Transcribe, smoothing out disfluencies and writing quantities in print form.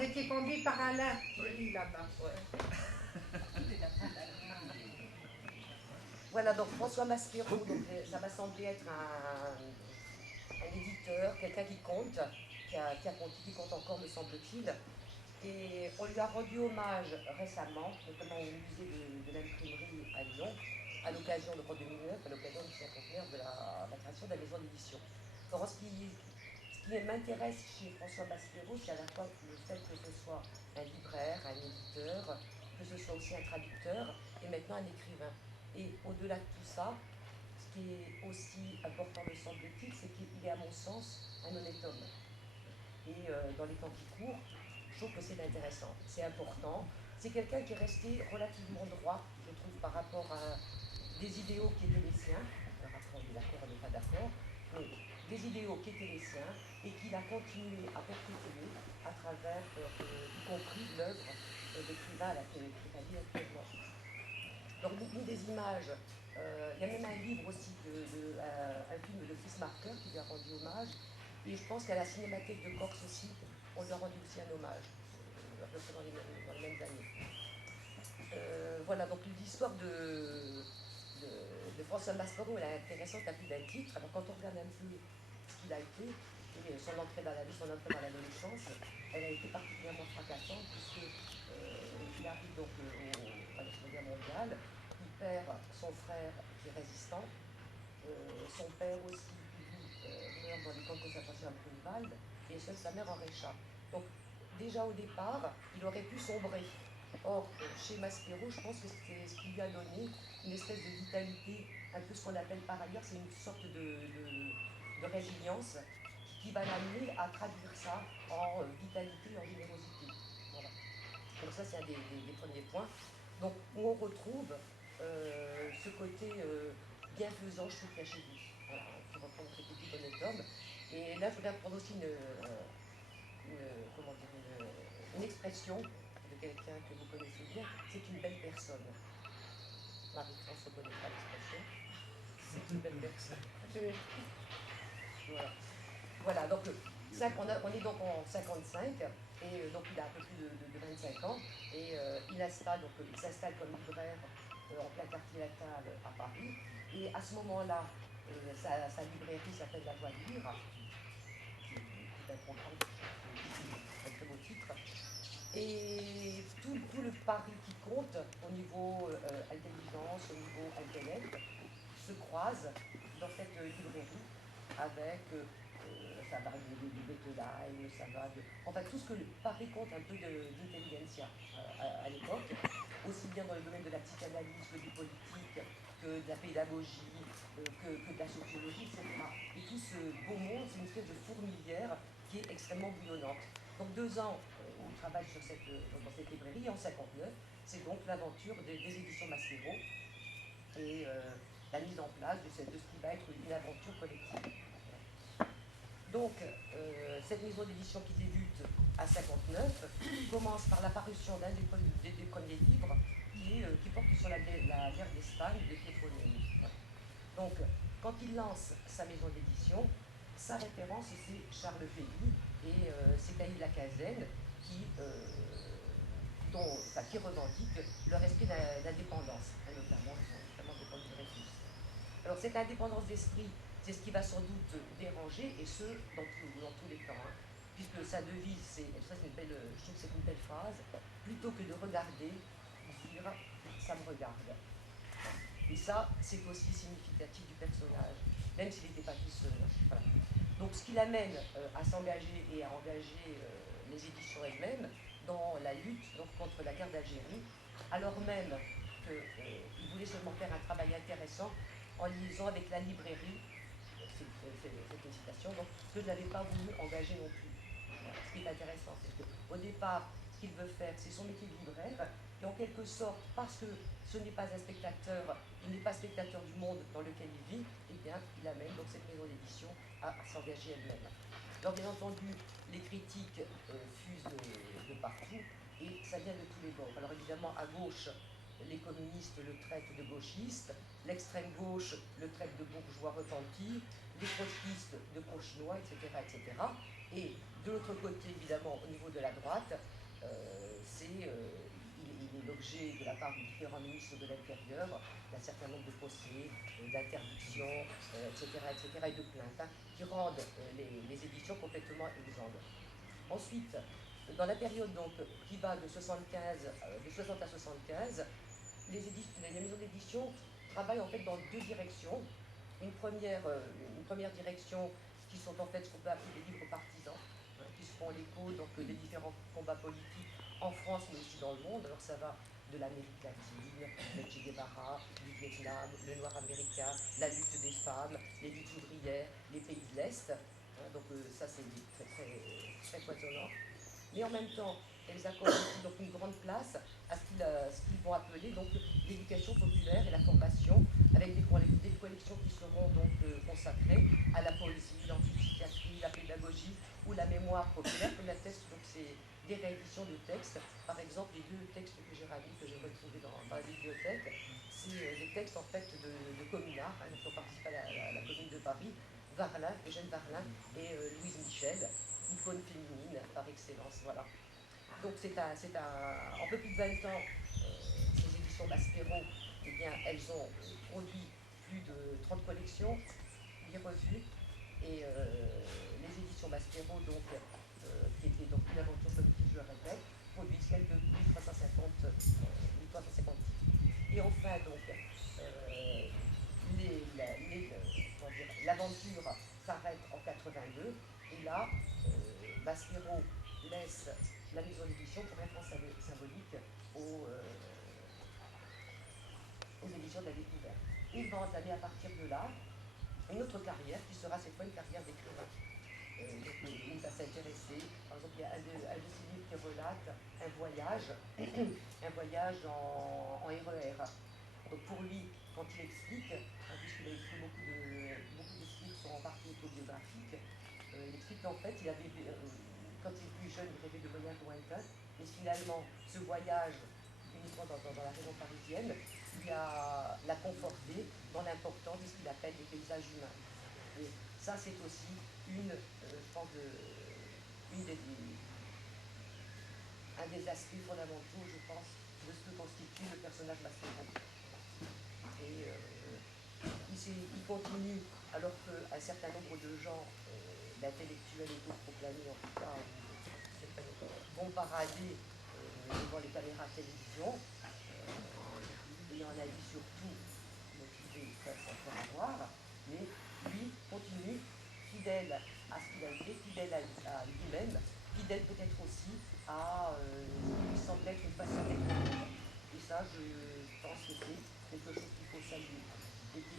Vous étiez conduit par Alain, oui, là-bas. Ouais. Voilà, donc François Maspero, donc, ça m'a semblé être un éditeur, quelqu'un qui compte, qui compte encore, me semble-t-il. Et on lui a rendu hommage récemment, notamment au musée de l'imprimerie à Lyon, à l'occasion, donc en 2009, à l'occasion du cinquantenaire de la création de la maison d'édition. Alors, ce qui m'intéresse chez François Maspero, c'est à la fois le fait que ce soit un libraire, un éditeur, que ce soit aussi un traducteur et maintenant un écrivain. Et au-delà de tout ça, ce qui est aussi important, me semble-t-il, c'est qu'il est, à mon sens, un honnête homme. Et dans les temps qui courent, je trouve que c'est intéressant, c'est important. C'est quelqu'un qui est resté relativement droit, je trouve, par rapport à des idéaux qui étaient les siens. Alors après, on est d'accord, on n'est pas d'accord, mais des idéaux qui étaient les siens et qu'il a continué à perpétuer à travers, y compris l'œuvre d'écrivain à laquelle il est actuellement. Donc, une des images, il y a même un livre aussi, un film de Chris Marker qui lui a rendu hommage. Et je pense qu'à la Cinémathèque de Corse aussi, on lui a rendu aussi un hommage, à peu près dans les mêmes années. Voilà, donc l'histoire de François Maspero, elle est intéressante à plus d'un titre. Alors quand on regarde un peu ce qu'il a été, et son entrée dans la vie, son entrée dans l'adolescence, elle a été particulièrement fracassante puisque il arrive donc à la Seconde Guerre mondiale, il perd son frère qui est résistant, son père aussi qui meurt dans les camps de concentration à Grunewald, et seule sa mère en réchappe. Donc déjà au départ, il aurait pu sombrer. Or, chez Maspero, je pense que c'est ce qui lui a donné une espèce de vitalité, un peu ce qu'on appelle par ailleurs, c'est une sorte de résilience qui va l'amener à traduire ça en vitalité et en générosité. Voilà. Donc ça, c'est un des premiers points. Donc, où on retrouve ce côté bienfaisant, je trouve, caché lui. Voilà, pour reprendre ce que dit Bonnet-Homme. Et là, je voudrais prendre aussi comment dire, une expression de quelqu'un que vous connaissez bien, c'est une belle personne. Marie-France ne reconnaît pas l'expression. C'est une belle personne. Voilà. Voilà, donc on est donc en 55, et donc il a un peu plus de 25 ans, et il s'installe comme libraire en plein quartier latin à Paris, et à ce moment-là, sa librairie s'appelle La Voie de Lire, qui est un programme, un très beau titre, et tout le pari qui compte au niveau intelligence, au niveau intellect, se croise dans cette librairie avec ça va de Bettelheim, ça va de... Enfin, tout ce que Paris compte un peu d'intelligentsia à l'époque, aussi bien dans le domaine de la psychanalyse que du politique, que de la pédagogie, que de la sociologie, etc. Et tout ce beau monde, c'est une espèce de fourmilière qui est extrêmement bouillonnante. Donc 2 ans, on travaille dans cette librairie, et en 59, c'est donc l'aventure des éditions Maspero et la mise en place de ce qui va être une aventure collective. Donc, cette maison d'édition qui débute à 59 commence par l'apparition d'un des premiers livres qui porte sur la guerre d'Espagne de Pietro Nenni. Donc, quand il lance sa maison d'édition, sa référence, c'est Charles Péguy et c'est Cahiers de la Quinzaine qui revendique leur esprit d'indépendance, notamment de Dreyfus. Alors cette indépendance d'esprit, c'est ce qui va sans doute déranger, et ce, dans tous les temps. Hein. Puisque sa devise, je trouve que c'est une belle phrase, plutôt que de regarder, dire « ça me regarde ». Et ça, c'est aussi significatif du personnage, même s'il n'était pas tout seul. Voilà. Donc ce qui l'amène à s'engager et à engager les éditions elles-mêmes dans la lutte contre la guerre d'Algérie, alors même qu'il voulait seulement faire un travail intéressant en liaison avec la librairie, c'est une citation, donc, que je n'avais pas voulu engager non plus. Voilà. Ce qui est intéressant, c'est qu'au départ, ce qu'il veut faire, c'est son métier de libraire, et en quelque sorte, parce que ce n'est pas un spectateur, il n'est pas spectateur du monde dans lequel il vit, eh bien, il amène donc cette maison d'édition à s'engager elle-même. Alors, bien entendu, les critiques fusent de partout, et ça vient de tous les bords. Alors, évidemment, à gauche, les communistes le traitent de gauchiste, l'extrême gauche le traite de bourgeois repenti, les trotskistes de pro-chinois, etc., etc. Et de l'autre côté, évidemment, au niveau de la droite, il est l'objet de la part de différents ministres de l'Intérieur d'un certain nombre de procès, d'interdictions, etc., et de plaintes, hein, qui rendent les éditions complètement exsangues. Ensuite, dans la période donc, qui va de 60 à 75, les maisons d'édition travaillent en fait dans deux directions. Une première direction qui sont en fait ce qu'on peut appeler des livres partisans, hein, qui se font l'écho donc des différents combats politiques en France mais aussi dans le monde. Alors ça va de l'Amérique latine, le Che Guevara, du Vietnam, le noir américain, la lutte des femmes, les luttes ouvrières, les pays de l'Est. Hein, donc ça c'est très, très, très foisonnant. Mais en même temps, elles accordent aussi donc une grande place à ce qu'ils vont appeler donc l'éducation populaire et la formation, avec des collections qui seront donc consacrées à la poésie, l'antipsychiatrie, la pédagogie ou la mémoire populaire, comme l'attestent donc des rééditions de textes. Par exemple, les deux textes que j'ai ravis, que j'ai retrouvés dans la bibliothèque, c'est des textes en fait de communards, hein, qui ont participé à la commune de Paris, Varlin, Eugène Varlin et Louise Michel, icône féminine par excellence, voilà. Donc c'est en peu plus de 20 ans, ces éditions Maspero, eh bien, elles ont produit plus de 30 collections, 8 revues, et les éditions Maspero, donc, qui étaient donc une aventure politique, je le répète, produisent quelques 1350 titres. Et enfin, donc, l'aventure s'arrête en 82, et là, Maspero laisse la maison d'édition pour mettre en symbolique aux éditions de la découverte. Il va entamer à partir de là une autre carrière qui sera cette fois une carrière d'écrivain. Il va s'intéresser, par exemple, il y a un de ses livres qui relate un voyage, un voyage en RER. Donc pour lui, quand il explique, hein, puisqu'il a écrit beaucoup de scripts sont en partie autobiographiques, il explique qu'en fait, quand il est plus jeune, il rêvait de voyages lointains, mais finalement, ce voyage, uniquement dans la région parisienne, l'a conforté dans l'importance de ce qu'il appelle les paysages humains. Et ça, c'est aussi je pense, un des aspects fondamentaux, je pense, de ce que constitue le personnage Maspero. Et il continue, alors qu'un certain nombre de gens, d'intellectuels autoproclamés en tout cas, vont parader devant les caméras de télévision, ayant un avis surtout motivé, ça peut avoir, mais lui continue fidèle à ce qu'il a été, fidèle à lui-même, fidèle peut-être aussi à ce qui semble être une façon d'être. Et ça, je pense que c'est quelque chose qu'il faut saluer et qui